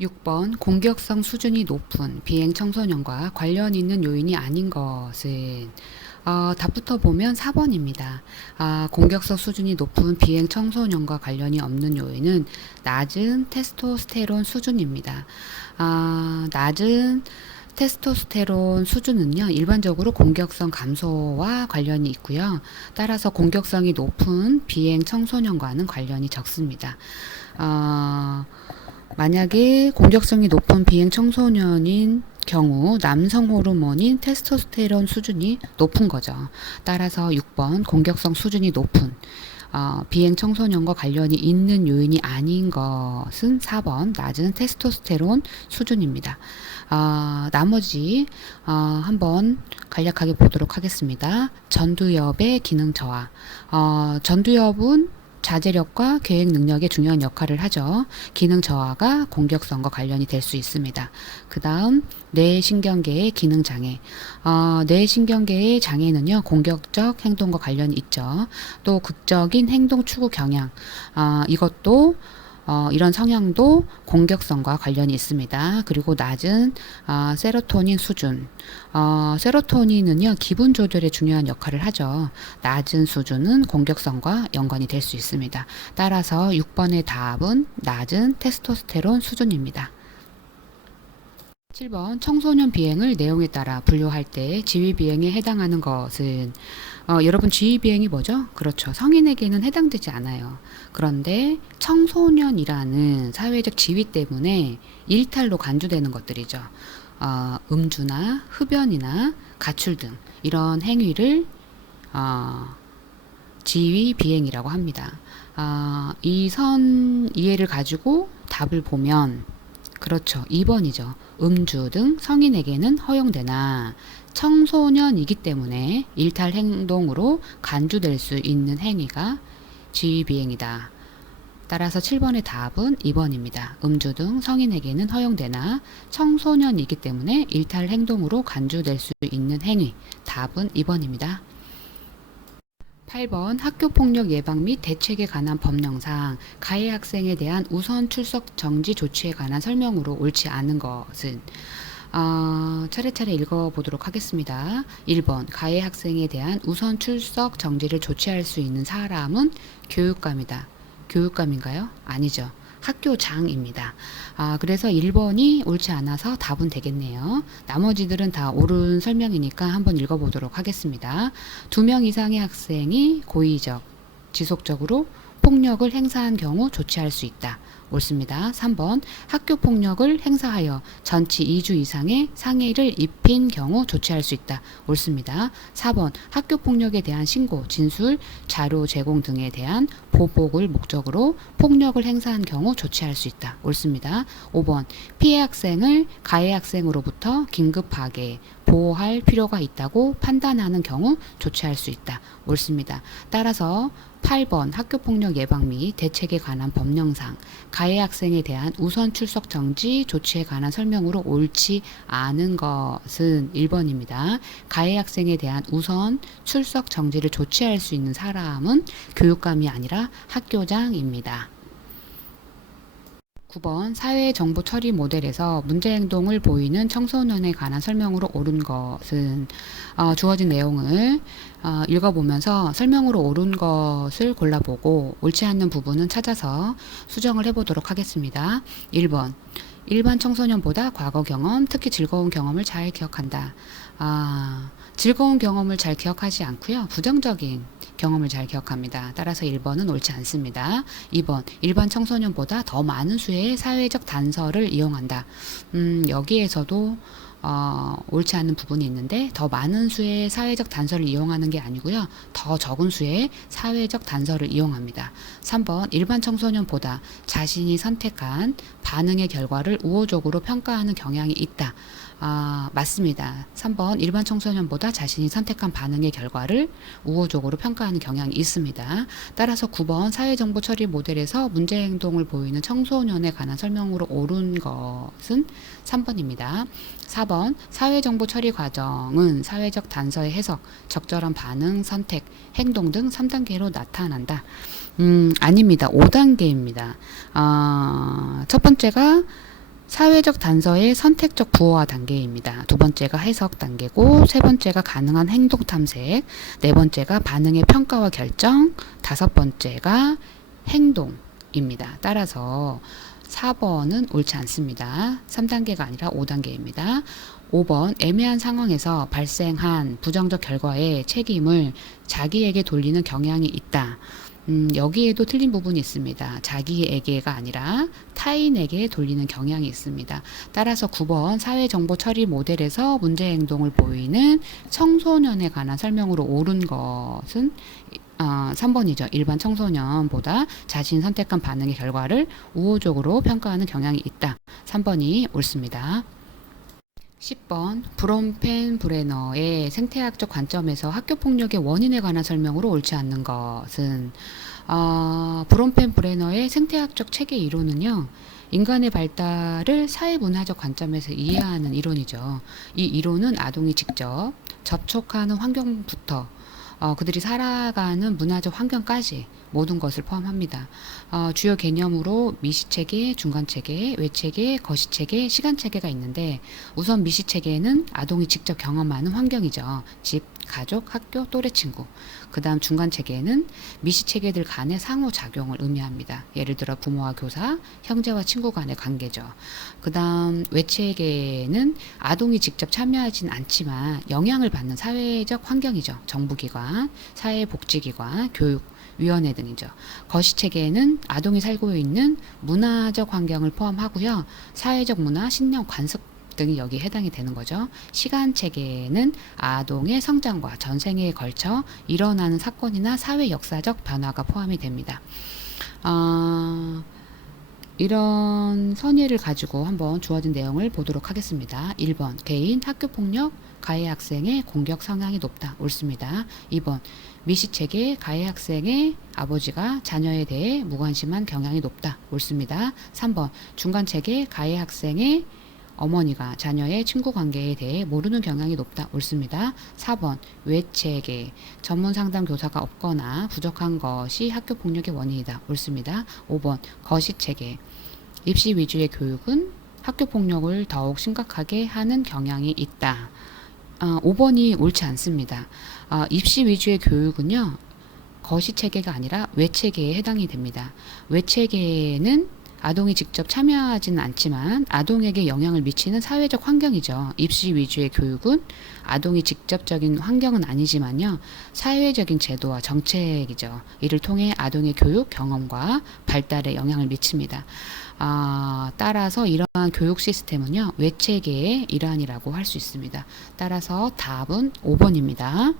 6번 공격성 수준이 높은 비행 청소년과 관련 있는 요인이 아닌 것은 답부터 보면 4번입니다. 공격성 수준이 높은 비행 청소년과 관련이 없는 요인은 낮은 테스토스테론 수준입니다. 낮은 테스토스테론 수준은요, 일반적으로 공격성 감소와 관련이 있고요. 따라서 공격성이 높은 비행 청소년과는 관련이 적습니다. 만약에 공격성이 높은 비행 청소년인 경우 남성 호르몬인 테스토스테론 수준이 높은 거죠. 따라서 6번 공격성 수준이 높은 비행 청소년과 관련이 있는 요인이 아닌 것은 4번 낮은 테스토스테론 수준입니다. 나머지 한번 간략하게 보도록 하겠습니다. 전두엽의 기능 저하. 전두엽은 자제력과 계획 능력에 중요한 역할을 하죠. 기능 저하가 공격성과 관련이 될 수 있습니다. 그 다음 뇌신경계의 기능 장애. 뇌신경계의 장애는요, 공격적 행동과 관련이 있죠. 또 극적인 행동 추구 경향. 이것도 이런 성향도 공격성과 관련이 있습니다. 그리고 낮은 세로토닌 수준. 세로토닌은요, 기분 조절에 중요한 역할을 하죠. 낮은 수준은 공격성과 연관이 될 수 있습니다. 따라서 6번의 답은 낮은 테스토스테론 수준입니다. 7번 청소년 비행을 내용에 따라 분류할 때 지휘 비행에 해당하는 것은 여러분 지휘 비행이 뭐죠? 그렇죠. 성인에게는 해당되지 않아요. 그런데 청소년이라는 사회적 지위 때문에 일탈로 간주되는 것들이죠. 음주나 흡연이나 가출 등 이런 행위를 지휘 비행이라고 합니다. 이 선 이해를 가지고 답을 보면 그렇죠. 2번이죠. 음주 등 성인에게는 허용되나 청소년이기 때문에 일탈 행동으로 간주될 수 있는 행위가 지휘비행이다. 따라서 7번의 답은 2번입니다. 음주 등 성인에게는 허용되나 청소년이기 때문에 일탈 행동으로 간주될 수 있는 행위. 답은 2번입니다. 8번 학교폭력 예방 및 대책에 관한 법령상 가해 학생에 대한 우선 출석 정지 조치에 관한 설명으로 옳지 않은 것은 차례차례 읽어보도록 하겠습니다. 1번 가해 학생에 대한 우선 출석 정지를 조치할 수 있는 사람은 교육감이다. 교육감인가요? 아니죠. 학교장입니다. 그래서 1번이 옳지 않아서 답은 되겠네요. 나머지들은 다 옳은 설명이니까 한번 읽어보도록 하겠습니다. 2명 이상의 학생이 고의적, 지속적으로 폭력을 행사한 경우 조치할 수 있다. 옳습니다. 3번 학교 폭력을 행사하여 전치 2주 이상의 상해를 입힌 경우 조치할 수 있다. 옳습니다. 4번 학교 폭력에 대한 신고, 진술, 자료 제공 등에 대한 보복을 목적으로 폭력을 행사한 경우 조치할 수 있다. 옳습니다. 5번 피해 학생을 가해 학생으로부터 긴급하게 보호할 필요가 있다고 판단하는 경우 조치할 수 있다. 옳습니다. 따라서 8번 학교폭력 예방 및 대책에 관한 법령상 가해 학생에 대한 우선 출석 정지 조치에 관한 설명으로 옳지 않은 것은 1번입니다. 가해 학생에 대한 우선 출석 정지를 조치할 수 있는 사람은 교육감이 아니라 학교장입니다. 9번 사회 정보 처리 모델에서 문제 행동을 보이는 청소년에 관한 설명으로 옳은 것은 주어진 내용을 읽어보면서 설명으로 옳은 것을 골라보고 옳지 않는 부분은 찾아서 수정을 해보도록 하겠습니다. 1번 일반 청소년보다 과거 경험, 특히 즐거운 경험을 잘 기억한다. 즐거운 경험을 잘 기억하지 않고요. 부정적인 경험을 잘 기억합니다. 따라서 1번은 옳지 않습니다. 2번 일반 청소년보다 더 많은 수의 사회적 단서를 이용한다. 여기에서도 옳지 않은 부분이 있는데 더 많은 수의 사회적 단서를 이용하는 게 아니고요. 더 적은 수의 사회적 단서를 이용합니다. 3번 일반 청소년보다 자신이 선택한 반응의 결과를 우호적으로 평가하는 경향이 있다. 맞습니다. 3번 일반 청소년보다 자신이 선택한 반응의 결과를 우호적으로 평가하는 경향이 있습니다. 따라서 9번 사회정보 처리 모델에서 문제 행동을 보이는 청소년에 관한 설명으로 옳은 것은 3번입니다. 4번 사회정보 처리 과정은 사회적 단서의 해석, 적절한 반응, 선택, 행동 등 3단계로 나타난다. 아닙니다. 5단계입니다. 첫 번째가 사회적 단서의 선택적 부호화 단계입니다. 두 번째가 해석 단계고, 세 번째가 가능한 행동 탐색, 네 번째가 반응의 평가와 결정, 다섯 번째가 행동입니다. 따라서 4번은 옳지 않습니다. 3단계가 아니라 5단계입니다. 5번 애매한 상황에서 발생한 부정적 결과의 책임을 자기에게 돌리는 경향이 있다. 여기에도 틀린 부분이 있습니다. 자기에게가 아니라 타인에게 돌리는 경향이 있습니다. 따라서 9번 사회정보 처리 모델에서 문제 행동을 보이는 청소년에 관한 설명으로 옳은 것은 3번이죠. 일반 청소년보다 자신 선택한 반응의 결과를 우호적으로 평가하는 경향이 있다. 3번이 옳습니다. 10번 브롬펜 브레너의 생태학적 관점에서 학교폭력의 원인에 관한 설명으로 옳지 않는 것은 브롬펜 브레너의 생태학적 체계 이론은요. 인간의 발달을 사회문화적 관점에서 이해하는 이론이죠. 이 이론은 아동이 직접 접촉하는 환경부터 그들이 살아가는 문화적 환경까지 모든 것을 포함합니다. 주요 개념으로 미시체계, 중간체계, 외체계, 거시체계, 시간체계가 있는데 우선 미시체계는 아동이 직접 경험하는 환경이죠. 집, 가족, 학교, 또래 친구. 그 다음 중간체계는 미시체계들 간의 상호작용을 의미합니다. 예를 들어 부모와 교사, 형제와 친구 간의 관계죠. 그 다음 외체계는 아동이 직접 참여하진 않지만 영향을 받는 사회적 환경이죠. 정부기관, 사회복지기관, 교육위원회 등이죠. 거시체계는 아동이 살고 있는 문화적 환경을 포함하고요. 사회적 문화, 신념, 관습 등이 여기에 해당이 되는 거죠. 시간 체계는 아동의 성장과 전생에 걸쳐 일어나는 사건이나 사회 역사적 변화가 포함이 됩니다. 이런 선의를 가지고 한번 주어진 내용을 보도록 하겠습니다. 1번 개인 학교폭력 가해 학생의 공격 성향이 높다. 옳습니다. 2번 미시체계 가해 학생의 아버지가 자녀에 대해 무관심한 경향이 높다. 옳습니다. 3번 중간체계 가해 학생의 어머니가 자녀의 친구 관계에 대해 모르는 경향이 높다. 옳습니다. 4번 외체계 전문 상담 교사가 없거나 부족한 것이 학교 폭력의 원인이다. 옳습니다. 5번 거시체계 입시 위주의 교육은 학교 폭력을 더욱 심각하게 하는 경향이 있다. 5번이 옳지 않습니다. 입시 위주의 교육은요. 거시체계가 아니라 외체계에 해당이 됩니다. 외체계는 아동이 직접 참여하지는 않지만 아동에게 영향을 미치는 사회적 환경이죠. 입시 위주의 교육은 아동이 직접적인 환경은 아니지만요. 사회적인 제도와 정책이죠. 이를 통해 아동의 교육 경험과 발달에 영향을 미칩니다. 따라서 이러한 교육 시스템은요. 외체계의 일환이라고 할 수 있습니다. 따라서 답은 5번입니다.